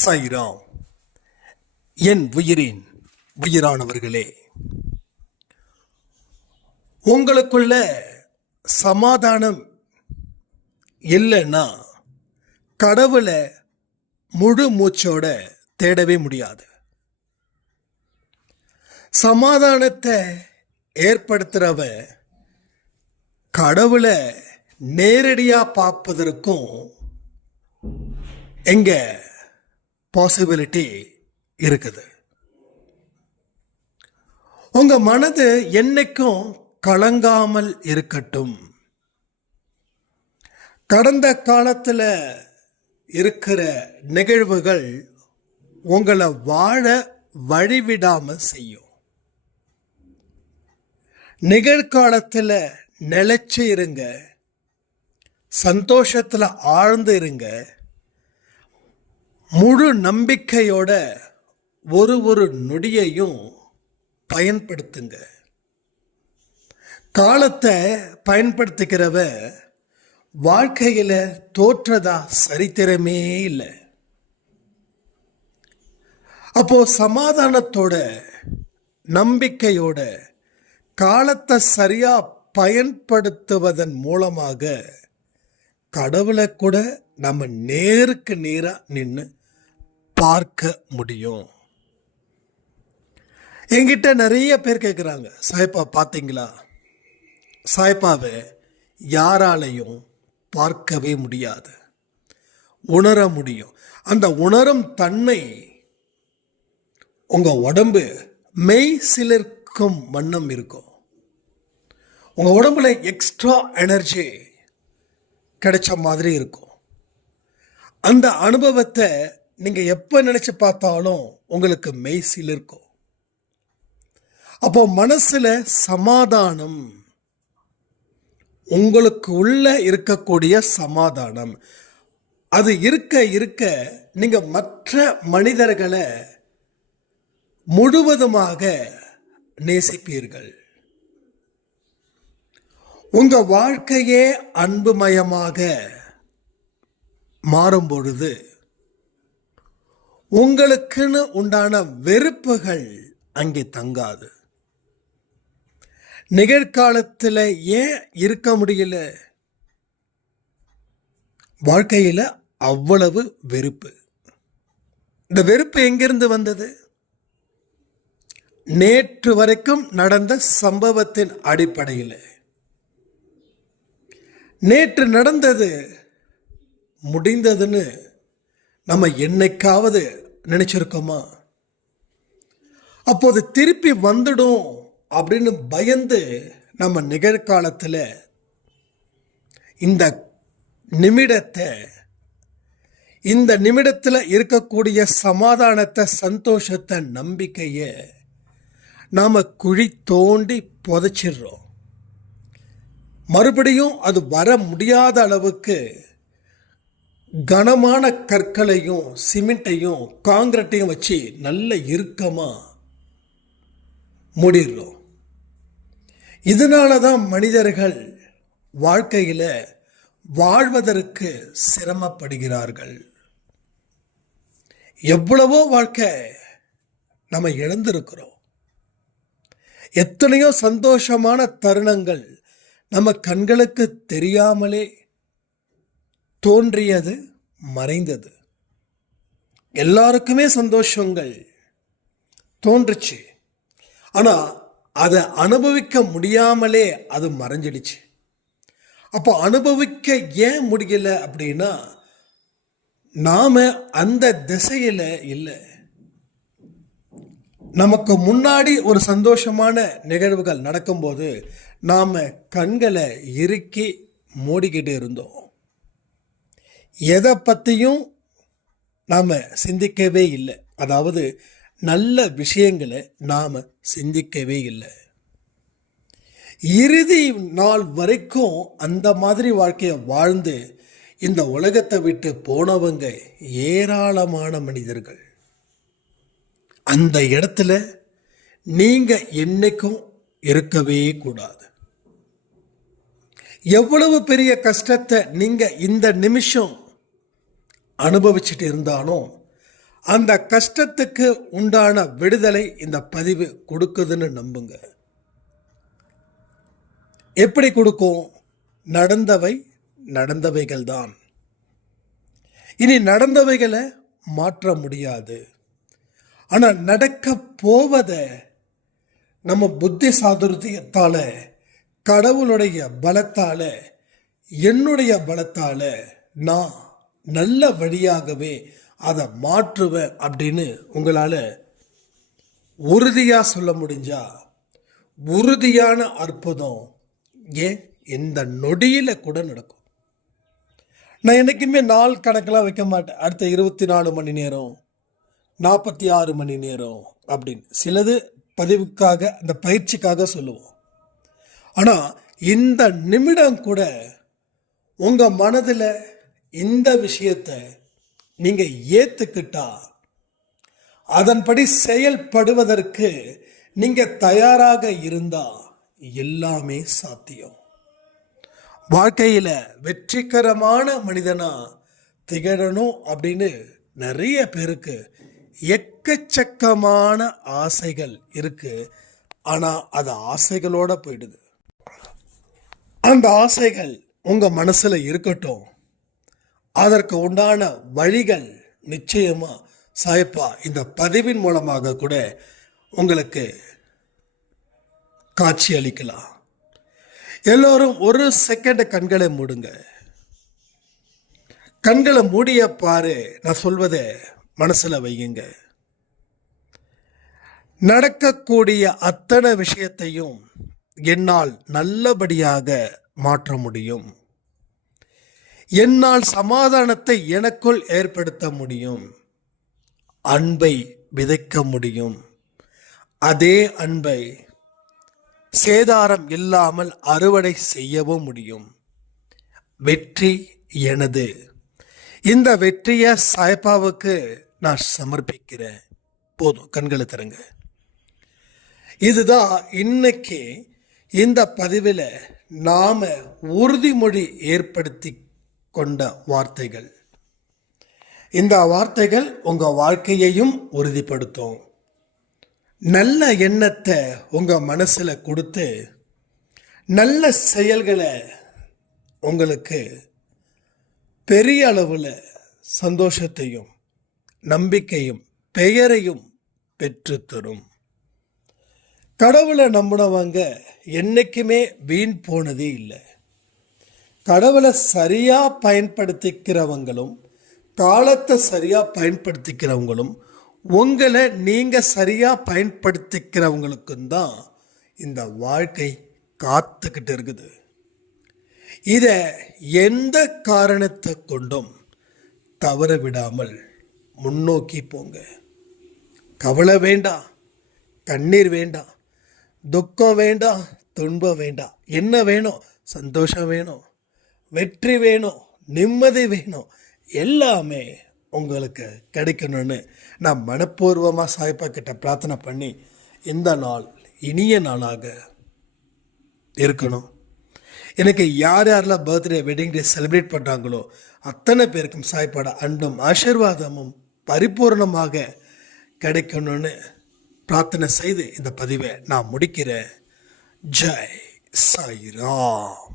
சாய்ராம். என் உயிரின் உயிரானவர்களே, உங்களுக்குள்ள சமாதானம் இல்லைன்னா கடவுளை முழு மூச்சோட தேடவே முடியாது. சமாதானத்தை ஏற்படுத்துறவ கடவுளை நேரடியாக பார்ப்பதற்கும் எங்க பாசிபிலிட்டி இருக்குது. உங்க மனது என்னைக்கும் கலங்காமல் இருக்கட்டும். கடந்த காலத்தில் இருக்கிற நிகழ்வுகள் உங்களை வாழ வழிவிடாம செய்யும். நிகழ்காலத்தில் நிலைச்சு இருங்க, சந்தோஷத்தில் ஆழ்ந்து இருங்க, முழு நம்பிக்கையோட ஒரு நொடியையும் பயன்படுத்துங்க. காலத்தை பயன்படுத்திக்கிறவ வாழ்க்கையில் தோற்றதா சரித்திரமே இல்லை. அப்போ சமாதானத்தோட நம்பிக்கையோட காலத்தை சரியா பயன்படுத்துவதன் மூலமாக கடவுளை கூட நம்ம நேருக்கு நேராக நின்று பார்க்க முடியும். என்கிட்ட நிறைய பேர் கேட்குறாங்க, சாய்ப்பா பார்த்தீங்களா? சாய்ப்பாவை யாராலையும் பார்க்கவே முடியாது, உணர முடியும். அந்த உணரும் தன்மை உங்க உடம்பு மெய் சிலிர்க்கும் வண்ணம் இருக்கும். உங்க உடம்புல எக்ஸ்ட்ரா எனர்ஜி கிடைச்ச மாதிரி இருக்கும். அந்த அனுபவத்தை நீங்க எப்ப நினைச்சு பார்த்தாலும் உங்களுக்கு மெய் சிலிர்க்கும். அப்போ மனசுல சமாதானம், உங்களுக்கு உள்ள இருக்கக்கூடிய சமாதானம், அது இருக்க இருக்க நீங்க மற்ற மனிதர்களை முழுவதுமாக நேசிப்பீர்கள். உங்க வாழ்க்கையே அன்புமயமாக மாறும் பொழுது உங்களுக்குன்னு உண்டான வெறுப்புகள் அங்கே தங்காது. நிகழ்காலத்தில் ஏன் இருக்க முடியல? வாழ்க்கையில் அவ்வளவு வெறுப்பு. இந்த வெறுப்பு எங்கிருந்து வந்தது? நேற்று வரைக்கும் நடந்த சம்பவத்தின் அடிப்படையில். நேற்று நடந்தது முடிந்ததுன்னு நம்ம என்னைக்காவது நினைச்சிருக்கோமா? அப்போது திருப்பி வந்துடும் அப்படின்னு பயந்து நம்ம நிகழ்காலத்தில் இந்த நிமிடத்தில் இருக்கக்கூடிய சமாதானத்தை, சந்தோஷத்தை, நம்பிக்கையை நாம் குழி தோண்டி புதைச்சிடுறோம். மறுபடியும் அது வர முடியாத அளவுக்கு கனமான கற்களையும் சிமெண்ட்டையும் காங்கிரீட்டையும் வச்சு நல்ல இறுக்கமாக மூடிடுறோம். இதனால தான் மனிதர்கள் வாழ்க்கையில் வாழ்வதற்கு சிரமப்படுகிறார்கள். எவ்வளவோ வாழ்க்கை நம்ம இழந்திருக்கிறோம். எத்தனையோ சந்தோஷமான தருணங்கள் நம்ம கண்களுக்கு தெரியாமலே தோன்றியது, மறைந்தது. எல்லாருக்குமே சந்தோஷங்கள் தோன்றுச்சு, ஆனால் அதை அனுபவிக்க முடியாமலே அது மறைஞ்சிடுச்சு. அப்போ அனுபவிக்க ஏன் முடியல அப்படின்னா, நாம அந்த திசையில் இல்லை. நமக்கு முன்னாடி ஒரு சந்தோஷமான நிகழ்வுகள் நடக்கும்போது நாம் கண்களை இறுக்கி மூடிக்கிட்டு இருந்தோம். எதை பற்றியும் நாம் சிந்திக்கவே இல்லை. அதாவது நல்ல விஷயங்களை நாம் சிந்திக்கவே இல்லை. இறுதி நாள் வரைக்கும் அந்த மாதிரி வாழ்க்கையை வாழ்ந்து இந்த உலகத்தை விட்டு போனவங்க ஏராளமான மனிதர்கள். அந்த இடத்துல நீங்க என்னைக்கும் இருக்கவே கூடாது. எவ்வளவு பெரிய கஷ்டத்தை நீங்க இந்த நிமிஷம் அனுபவிச்சுட்டு இருந்தாலும் அந்த கஷ்டத்துக்கு உண்டான விடுதலை இந்த பதிவு கொடுக்குதுன்னு நம்புங்க. எப்படி கொடுக்கும்? நடந்தவை நடந்தவைகள் தான். இனி நடந்தவைகளை மாற்ற முடியாது. ஆனால் நடக்க போவதை நம்ம புத்தி சாதுரியத்தால, கடவுளுடைய பலத்தால, என்னுடைய பலத்தால நான் நல்ல வழியாகவே அதை மாற்றுவேன் அப்படின்னு உங்களால் உறுதியாக சொல்ல முடிஞ்சா, உறுதியான அற்புதம் ஏன் இந்த நொடியில் கூட நடக்கும். நான் என்றைக்குமே நாள் கணக்கெல்லாம் வைக்க மாட்டேன். அடுத்த 24 மணி நேரம், 46 மணி நேரம் அப்படின்னு சிலது பதிவுக்காக, அந்த பயிற்சிக்காக சொல்லுவோம். ஆனால் இந்த நிமிடம் கூட உங்கள் மனதில் இந்த விஷயத்தை நீங்கள் ஏற்றுக்கிட்டா, அதன்படி செயல்படுவதற்கு நீங்கள் தயாராக இருந்தால் எல்லாமே சாத்தியம். வாழ்க்கையில் வெற்றிகரமான மனிதனா திகழணும் அப்படின்னு நிறைய பேருக்கு எக்கச்சக்கமான ஆசைகள் இருக்கு. ஆனால் அது ஆசைகளோட போயிடுது. அந்த ஆசைகள் உங்க மனசுல இருக்கட்டும். அதற்கு உண்டான வழிகள் நிச்சயமா சாயப்பா இந்த பதிவின் மூலமாக கூட உங்களுக்கு காட்சி அளிக்கலாம். எல்லோரும் ஒரு செகண்ட் கண்களை மூடுங்க. கண்களை மூடிய பாரு, நான் சொல்வதை மனசுல வையுங்க. நடக்கக்கூடிய அத்தனை விஷயத்தையும் என்னால் நல்லபடியாக மாற்ற முடியும். என்னால் சமாதானத்தை எனக்குள் ஏற்படுத்த முடியும். அன்பை விதைக்க முடியும். அதே அன்பை சேதாரம் இல்லாமல் அறுவடை செய்யவும் முடியும். வெற்றி எனது. இந்த வெற்றியை சாய்பாவுக்கு நான் சமர்ப்பிக்கிறேன். போதும், கண்களை திறங்க. இதுதான் இன்னைக்கு இந்த பதிவில் நாம உறுதிமொழி ஏற்படுத்தி கொண்ட வார்த்தைகள். இந்த வார்த்தைகள் உங்க வாழ்க்கையையும் உறுதிப்படுத்தும். நல்ல எண்ணத்தை உங்க மனசுல கொடுத்து நல்ல செயல்களை உங்களுக்கு பெரிய அளவில் சந்தோஷத்தையும் நம்பிக்கையும் பெயரையும் பெற்றுத்தரும். கடவுளை நம்பினவங்க என்னைக்குமே வீண் போனதே இல்லை. கடவுளை சரியா பயன்படுத்திக்கிறவங்களும் காலத்தை சரியா பயன்படுத்திக்கிறவங்களும் உங்களை நீங்க சரியா பயன்படுத்திக்கிறவங்களுக்கும் தான் இந்த வாழ்க்கை காத்துக்கிட்டு இருக்குது. இதை எந்த காரணத்தை கொண்டும் தவற விடாமல் முன்னோக்கி போங்க. கவலை வேண்டாம், கண்ணீர் வேண்டாம், துக்கம் வேண்டாம், துன்பம் வேண்டாம். என்ன வேணும்? சந்தோஷம் வேணும், வெற்றி வேணும், நிம்மதி வேணும். எல்லாமே உங்களுக்கு கிடைக்கணும்னு நான் மனப்பூர்வமாக சாய்ப்பா கிட்ட பிரார்த்தனை பண்ணி இந்த நாள் இனிய நாளாக இருக்கணும். எனக்கு யார் யாரெல்லாம் பர்த்டே, வெட்டிங் டே செலிப்ரேட் பண்ணுறாங்களோ அத்தனை பேருக்கும் சாய்ப்பாட அன்பும் ஆசீர்வாதமும் பரிபூர்ணமாக கிடைக்கணும்னு பிரார்த்தனை செய்து இந்த பதிவை நான் முடிக்கிறேன். ஜெய் சாய்ராம்.